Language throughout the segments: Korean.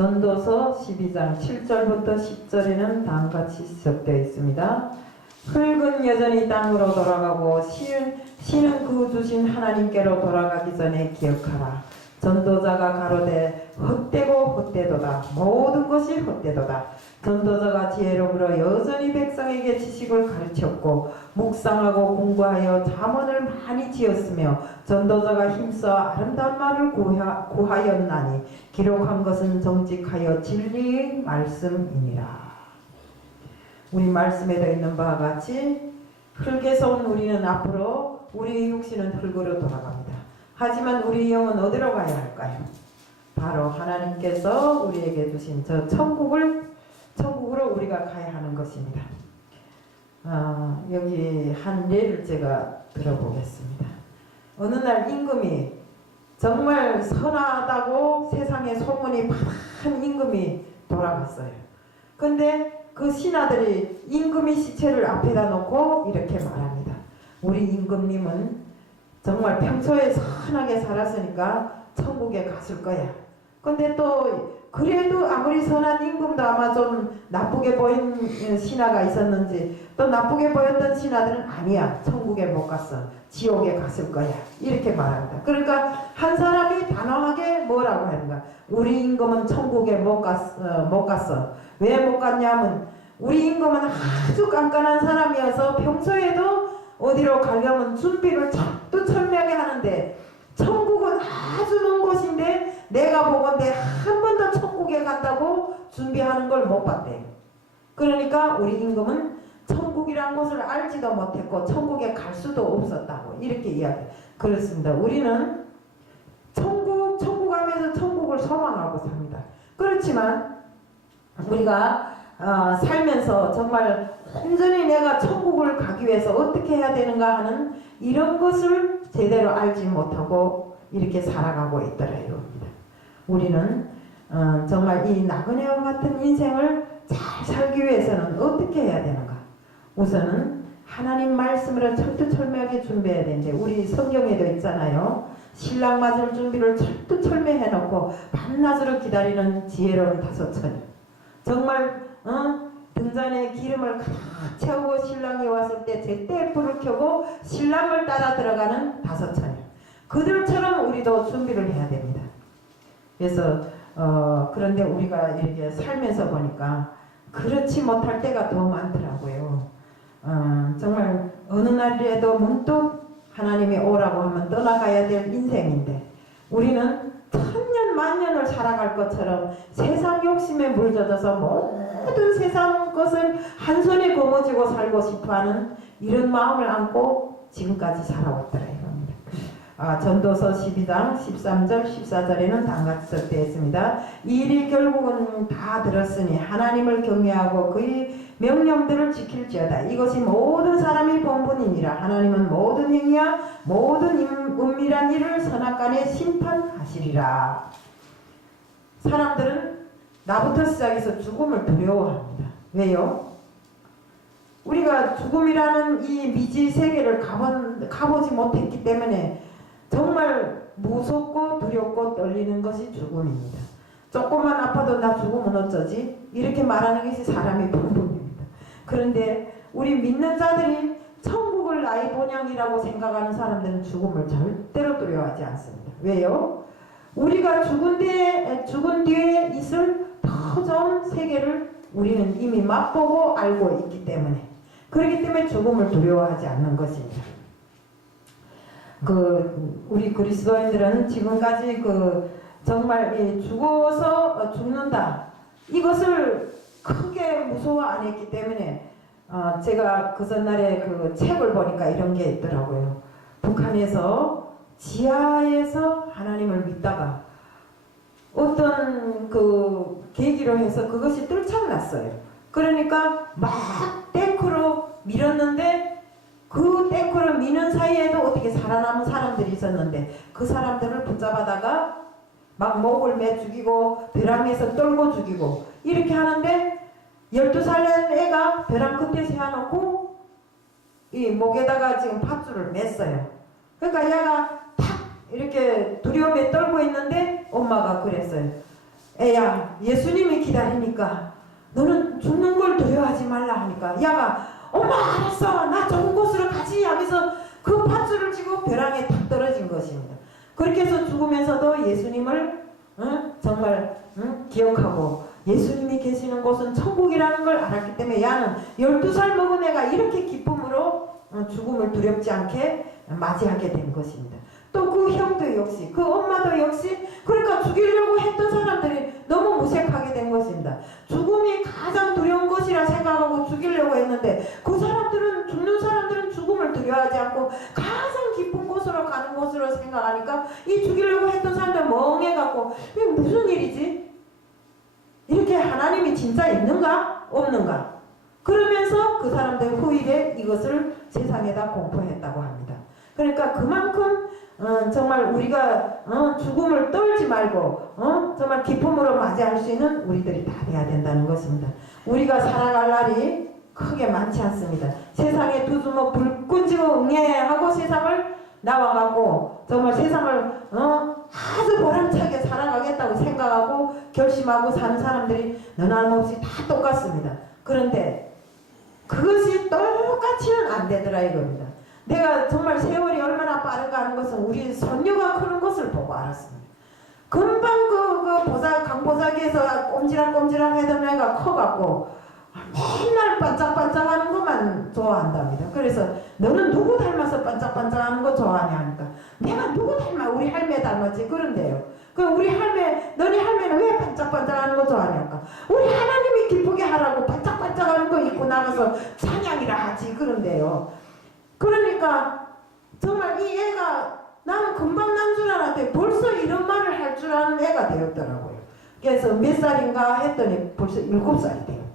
전도서 12장 7절부터 10절에는 다음같이 지적되어 있습니다. 흙은 여전히 땅으로 돌아가고 씨는 그 주신 하나님께로 돌아가기 전에 기억하라. 전도자가 가로되 헛되고 헛되도다. 모든 것이 헛되도다. 전도자가 지혜로움으로 여전히 백성에게 지식을 가르쳤고 묵상하고 공부하여 잠언을 많이 지었으며 전도자가 힘써 아름다운 말을 구하였나니 기록한 것은 정직하여 진리의 말씀이니라. 우리 말씀에도 있는 바와 같이 흙에서 온 우리는 앞으로 우리의 육신은 흙으로 돌아갑니다. 하지만 우리 영은 어디로 가야 할까요? 바로 하나님께서 우리에게 주신 저 천국으로 우리가 가야 하는 것입니다. 여기 한 예를 제가 들어보겠습니다. 어느 날 임금이 정말 선하다고 세상에 소문이 파란 임금이 돌아갔어요. 근데 그 신하들이 임금의 시체를 앞에다 놓고 이렇게 말합니다. 우리 임금님은 정말 평소에 선하게 살았으니까 천국에 갔을 거야. 근데 또 그래도 아무리 선한 임금도 아마 좀 나쁘게 보인 신하가 있었는지 또 나쁘게 보였던 신하들은 아니야, 천국에 못 갔어, 지옥에 갔을 거야, 이렇게 말합니다. 그러니까 한 사람이 단호하게 뭐라고 하는가? 우리 임금은 천국에 못 갔어. 왜 못 갔냐면 우리 임금은 아주 깐깐한 사람이어서 평소에도 어디로 가려면 준비를 철두철미하게 하는데 천국은 아주 먼 곳인데 내가 보건대 한 번도 천국에 간다고 준비하는 걸 못 봤대. 그러니까 우리 임금은 천국이란 곳을 알지도 못했고 천국에 갈 수도 없었다고 이렇게 이야기해요. 그렇습니다. 우리는 천국 하면서 천국을 소망하고 삽니다. 그렇지만 우리가 살면서 정말 온전히 내가 천국을 가기 위해서 어떻게 해야 되는가 하는 이런 것을 제대로 알지 못하고 이렇게 살아가고 있더래요. 우리는 정말 이 나그네와 같은 인생을 잘 살기 위해서는 어떻게 해야 되는가? 우선은 하나님 말씀으로 철두철미하게 준비해야 되는데 우리 성경에도 있잖아요. 신랑 맞을 준비를 철두철미 해놓고 밤낮으로 기다리는 지혜로운 다섯 처녀. 정말 등잔에 기름을 가득 채우고 신랑이 왔을 때 제때 불을 켜고 신랑을 따라 들어가는 다섯 처녀. 그들처럼 우리도 준비를 해야 됩니다. 그래서 그런데 우리가 이렇게 살면서 보니까 그렇지 못할 때가 더 많더라고요. 정말 어느 날에도 문득 하나님이 오라고 하면 떠나가야 될 인생인데 우리는 천년 만년을 살아갈 것처럼 세상 욕심에 물젖어서 모든 세상 것을 한 손에 거머쥐고 살고 싶어하는 이런 마음을 안고 지금까지 살아왔더래요. 전도서 12장 13절 14절에는 다음같이 적되어 있습니다. 이 일이 결국은 다 들었으니 하나님을 경외하고 그의 명령들을 지킬지어다. 이것이 모든 사람이 본분이니라. 하나님은 모든 행위와 모든 은밀한 일을 선악간에 심판하시리라. 사람들은 나부터 시작해서 죽음을 두려워합니다. 왜요? 우리가 죽음이라는 이 미지 세계를 가보지 못했기 때문에 정말 무섭고 두렵고 떨리는 것이 죽음입니다. 조금만 아파도 나 죽으면 어쩌지? 이렇게 말하는 것이 사람의 본분입니다. 그런데 우리 믿는 자들이 천국을 나의 본향이라고 생각하는 사람들은 죽음을 절대로 두려워하지 않습니다. 왜요? 우리가 죽은 뒤에 있을 더 좋은 세계를 우리는 이미 맛보고 알고 있기 때문에 그렇기 때문에 죽음을 두려워하지 않는 것입니다. 우리 그리스도인들은 지금까지 정말 죽어서 죽는다 이것을 크게 무서워 안 했기 때문에 제가 그 전날에 책을 보니까 이런 게 있더라고요. 북한에서 지하에서 하나님을 믿다가 어떤 계기로 해서 그것이 뜰창났어요. 그러니까 막 탱크로 밀었는데 그 탱크를 미는 사이에도 어떻게 살아남은 사람들이 있었는데 그 사람들을 붙잡아다가 막 목을 매 죽이고 벼랑에서 떨고 죽이고 이렇게 하는데 12살 된 애가 벼랑 끝에 세워놓고 이 목에다가 지금 밧줄을 맸어요. 그러니까 얘가 탁 이렇게 두려움에 떨고 있는데 엄마가 그랬어요. 애야, 예수님이 기다리니까 너는 죽는 걸 두려워하지 말라 하니까 야가 엄마 알았어, 나 좋은 곳으로 가지 하면서 그 밧줄을 쥐고 벼랑에 탁 떨어진 것입니다. 그렇게 해서 죽으면서도 예수님을 정말 기억하고 예수님이 계시는 곳은 천국이라는 걸 알았기 때문에 야는 12살 먹은 애가 이렇게 기쁨으로 죽음을 두렵지 않게 맞이하게 된 것입니다. 또 그 형도 역시, 그 엄마도 역시, 그러니까 죽이려고 했던 사람들이 너무 무색하게 된 것입니다. 죽음이 가장 두려운 것이라 생각하고 죽이려고 했는데 그 사람들은, 죽는 사람들은 죽음을 두려워하지 않고 가장 깊은 곳으로 가는 곳으로 생각하니까 이 죽이려고 했던 사람들 멍해갖고 이게 무슨 일이지? 이렇게 하나님이 진짜 있는가? 없는가? 그러면서 그 사람들 후일에 이것을 세상에다 공포했다고 합니다. 그러니까 그만큼 정말 우리가 죽음을 떨지 말고 정말 기쁨으로 맞이할 수 있는 우리들이 다 돼야 된다는 것입니다. 우리가 살아갈 날이 크게 많지 않습니다. 세상에 두 주먹 불 쥐고 응애하고 세상을 나와가고 정말 세상을 아주 보람차게 살아가겠다고 생각하고 결심하고 사는 사람들이 너나름없이 다 똑같습니다. 그런데 그것이 똑같이는 안 되더라 이겁니다. 내가 정말 세월이 얼마나 빠른가 하는 것은 우리 손녀가 크는 것을 보고 알았습니다. 금방 강보자기에서 꼼지락꼼지락 하던 애가 커갖고 맨날 반짝반짝하는 것만 좋아한답니다. 그래서 너는 누구 닮아서 반짝반짝하는 거 좋아하냐 하니까 내가 누구 닮아? 우리 할매 닮았지. 그런데요. 그 우리 할매, 너네 할매는 왜 반짝반짝하는 거 좋아하냐까? 우리 하나님이 기쁘게 하라고 반짝반짝하는 거 입고 나가서 찬양이라 하지. 그런데요. 그러니까 정말 이 애가 나는 금방 난 줄 알았는데 벌써 이런 말을 할 줄 아는 애가 되었더라고요. 그래서 몇 살인가 했더니 벌써 7살이 되었더라고요.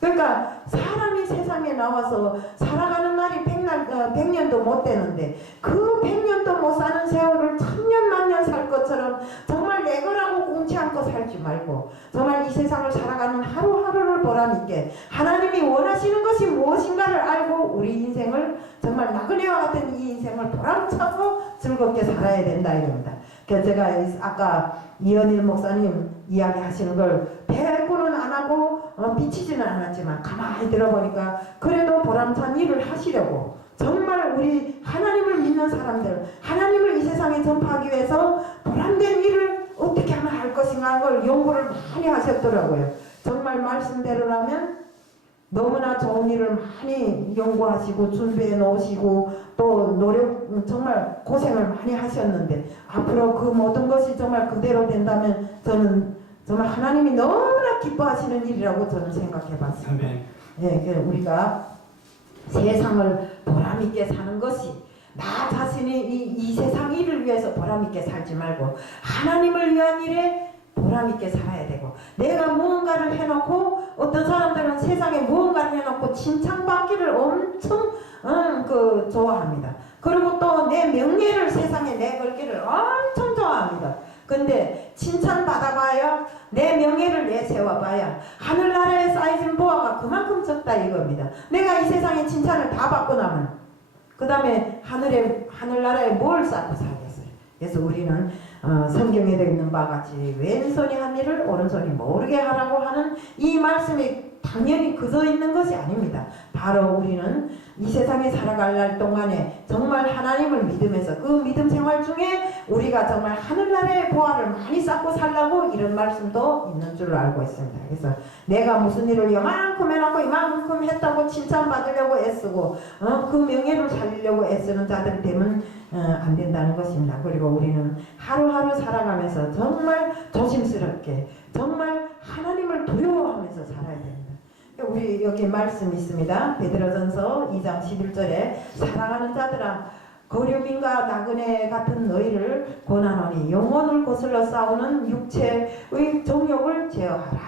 그러니까 사람이 세상에 나와서 살아가는 날이 100년도 못 되는데 그 100년도 못 사는 세월을 1000년 만년 살 것처럼 정말 내 거라고 꽁치 않고 살지 말고 정말 이 세상을 살아가는 하루하루를 보람있게 하나님이 원하시는 것이 무엇인가를 알고 우리 인생을 정말 나그네와 같은 이 인생을 보람차고 즐겁게 살아야 된다 이럽니다. 그래서 제가 아까 이현일 목사님 이야기하시는 걸 대꾸는 안 하고 비치지는 않았지만 가만히 들어보니까 그래도 보람찬 일을 하시려고 정말 우리 하나님을 믿는 사람들, 하나님을 이 세상에 전파하기 위해서 보람된 일을 어떻게 하면 할 것인가 하는 걸 연구를 많이 하셨더라고요. 정말 말씀대로라면 너무나 좋은 일을 많이 연구하시고 준비해 놓으시고 또 노력 정말 고생을 많이 하셨는데 앞으로 그 모든 것이 정말 그대로 된다면 저는 정말 하나님이 너무나 기뻐하시는 일이라고 저는 생각해 봤습니다. 예, 우리가 세상을 보람있게 사는 것이 나 자신이 이 세상 일을 위해서 보람있게 살지 말고 하나님을 위한 일에 보람있게 살아야 되고 내가 무언가를 해놓고 어떤 사람들은 세상에 무언가를 해놓고 칭찬받기를 엄청 좋아합니다. 그리고 또 내 명예를 세상에 내걸기를 엄청 좋아합니다. 근데 칭찬받아봐야 내 명예를 내세워봐야 하늘나라에 쌓여진 보화가 그만큼 적다 이겁니다. 내가 이 세상에 칭찬을 다 받고 나면 그 다음에 하늘나라에 뭘 쌓고 살겠어요. 그래서 우리는 성경에 되어 있는 바와 같이 왼손이 한 일을 오른손이 모르게 하라고 하는 이 말씀이 당연히 그저 있는 것이 아닙니다. 바로 우리는 이 세상에 살아갈 날 동안에 정말 하나님을 믿으면서 그 믿음 생활 중에 우리가 정말 하늘나라의 보화를 많이 쌓고 살라고 이런 말씀도 있는 줄로 알고 있습니다. 그래서 내가 무슨 일을 이만큼 해놓고 이만큼 했다고 칭찬받으려고 애쓰고 그 명예를 살리려고 애쓰는 자들 되면 안 된다는 것입니다. 그리고 우리는 하루하루 살아가면서 정말 조심스럽게 정말 하나님을 두려워하면서 살아야 됩니다. 우리 여기 말씀이 있습니다. 베드로전서 2장 11절에 사랑하는 자들아 거류민과 나그네 같은 너희를 권하노니 영혼을 거슬러 싸우는 육체의 정욕을 제어하라.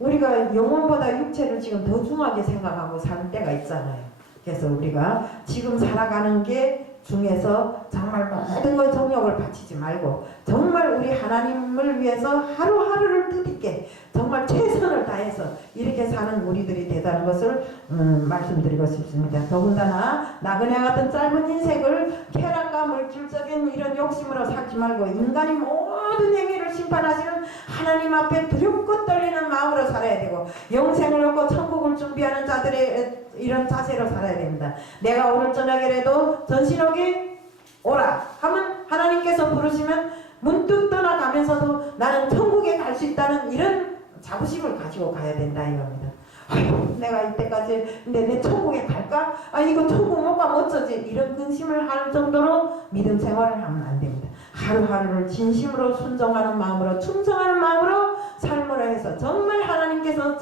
우리가 영혼보다 육체를 지금 더 중하게 생각하고 사는 때가 있잖아요. 그래서 우리가 지금 살아가는 게 중에서 정말 모든 걸 정욕을 바치지 말고 정말 우리 하나님을 위해서 하루하루를 뜻있게 정말 최선을 다해서 이렇게 사는 우리들이 되다는 것을 말씀드리고 싶습니다. 더군다나 나그네 같은 짧은 인생을 쾌락과 물질적인 이런 욕심으로 살지 말고 인간이 모든 행위를 심판하시는 하나님 앞에 두렵고 떨리는 마음으로 살아야 되고 영생을 얻고 천국을 준비하는 자들의 이런 자세로 살아야 됩니다. 내가 오늘 저녁에라도 전신옥에 오라 하면 하나님께서 부르시면 문득 떠나가면서도 나는 천국에 갈 수 있다는 이런 자부심을 가지고 가야 된다 이겁니다. 아이고 내가 이때까지 근데 내 천국에 갈까? 아 이거 천국 못 가면 어쩌지? 이런 근심을 할 정도로 믿음 생활을 하면 안 됩니다. 하루하루를 진심으로 순종하는 마음으로 충성하는 마음으로 삶으로 해서 정말 하나님께서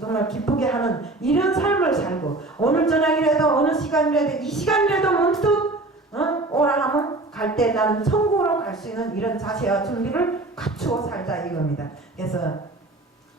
정말 기쁘게 하는 이런 삶을 살고 오늘 저녁이라도 어느 시간이라도 이 시간이라도 문득 오라 하면 갈 때 나는 천국으로 갈 수 있는 이런 자세와 준비를 갖추고 살자 이겁니다. 그래서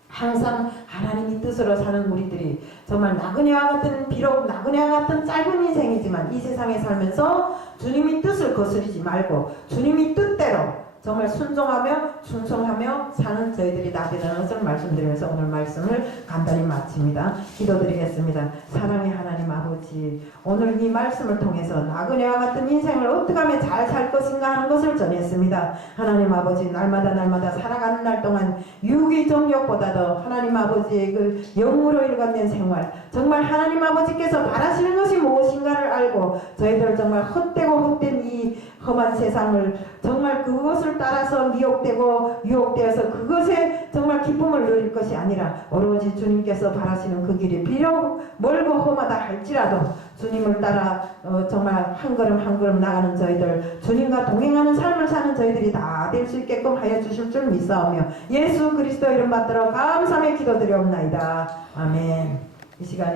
항상 하나님의 뜻으로 사는 우리들이 정말 나그네와 같은 비록 나그네와 같은 짧은 인생이지만 이 세상에 살면서 주님의 뜻을 거스르지 말고 주님의 뜻대로 정말 순종하며 충성하며 사는 저희들이 다 되는 것을 말씀드리면서 오늘 말씀을 간단히 마칩니다. 기도드리겠습니다. 사랑의 하나님 아버지, 오늘 이 말씀을 통해서 나그네와 같은 인생을 어떻게 하면 잘 살 것인가 하는 것을 전했습니다. 하나님 아버지, 날마다 살아가는 날 동안 육의 정욕보다도 하나님 아버지의 그 영으로 일관된 생활, 정말 하나님 아버지께서 바라시는 것이 무엇인가를 알고 저희들 정말 헛되고 헛된 이 험한 세상을 정말 그것을 따라서 미혹되고 유혹되어서 그것에 정말 기쁨을 누릴 것이 아니라 오로지 주님께서 바라시는 그 길이 비록 멀고 험하다 할지라도 주님을 따라 정말 한 걸음 한 걸음 나가는 저희들, 주님과 동행하는 삶을 사는 저희들이 다 될 수 있게끔 하여 주실 줄 믿사오며 예수 그리스도 이름 받들어 감사하며 기도드리옵나이다. 아멘. 이 시간에